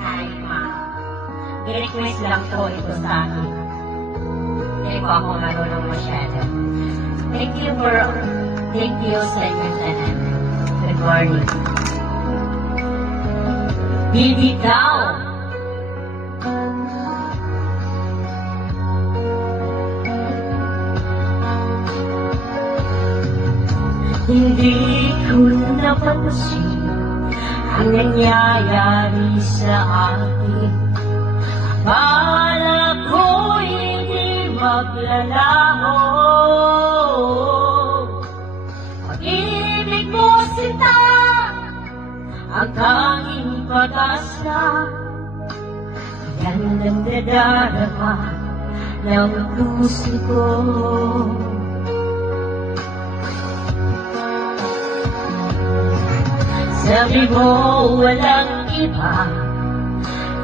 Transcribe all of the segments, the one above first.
Hi, Ma. I-request lang po ito sa akin. Hindi po ako marunong masyado. Thank you sa inyo tanan. Good morning. Bibitaw! Hindi ko napansin ang nangyayari sa akin. Akala ko hindi maglalaho. Pag-ibig mo sinta ang tanging pag-asa. Yan ang nadarama ng puso ko. Sabi mo walang iba,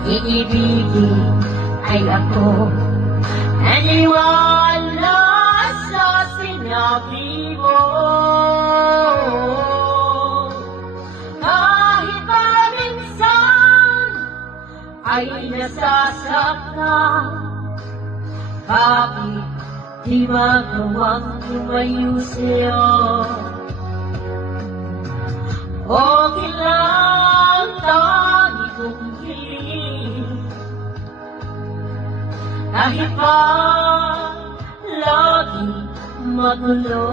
iibigin ay ako. Naniwala sa sinabi mo. Kahit pa minsan ay nasasaktan, bakit di magawang tumayo sa'yo? Okay lang, tangi kong hiling, kahit pa lagi magulo.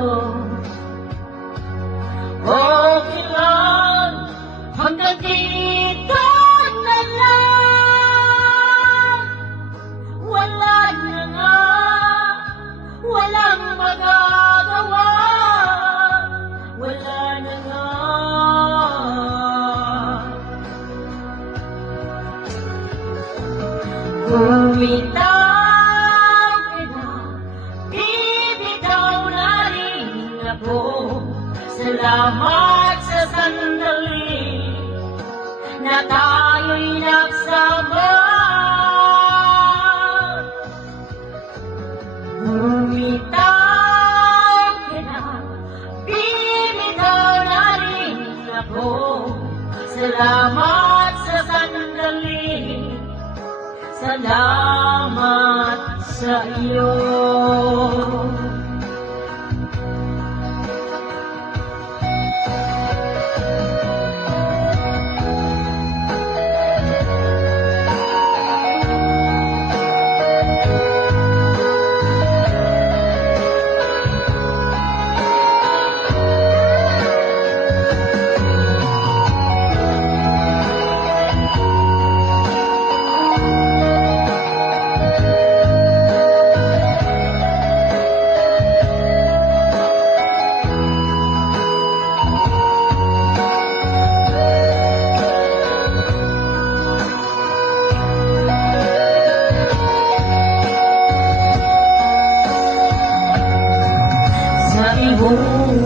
Okay lang, hanggang dito na lang. Wala na nga, walang magagawa. Wala na nga. Bumitaw ka na, bibitaw na rin ako. Salamat sa sandali na tayo'y nagsama. Bumitaw ka na, bibitaw na rin ako. Salamat sa sandali, salamat sa iyo.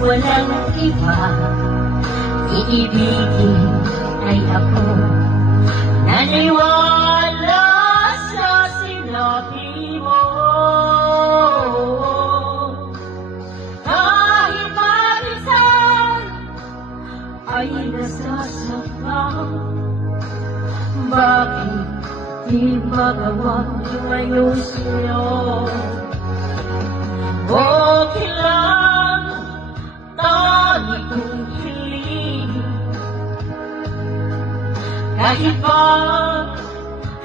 Walang iba, iibigin ay ako. Naniwala sa sinabi mo. Kahit minsan ay nasasaktan, bakit di magawa tumayo sa'yo? Okay lang, tangi kong hiling, kahit pa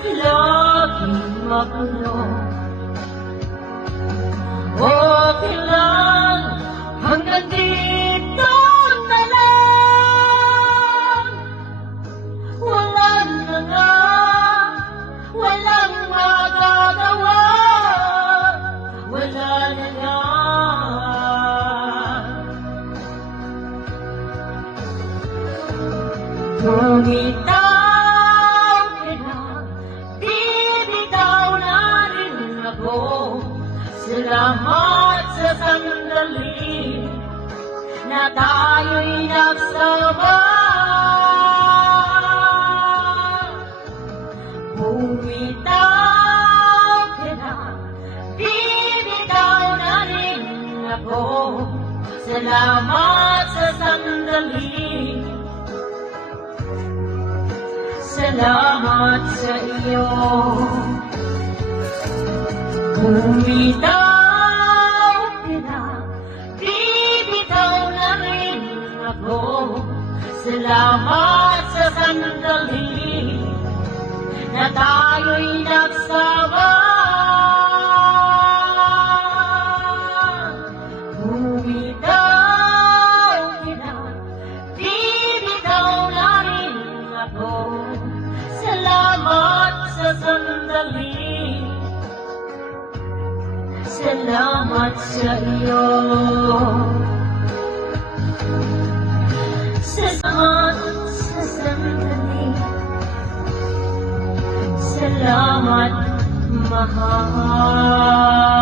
laging magulo. Okay lang, hanggang dito na lang. Wala na nga, walang magagawa. Wala na nga. Bumitaw ka na, bibitaw na rin ako. Salamat sa sandali na tayo'y nagsama. Bumitaw ka na, bibitaw na rin ako. Salamat sa sandali, Salamat sa iyo. Bumitaw ka, bibitaw na rin ako. Salamat sa sandali na tayo'y nagsama. Bumitaw ka, bibitaw na rin ako. Salamat sa sandali, salamat sa iyo. Salamat sa sandali, salamat mahal.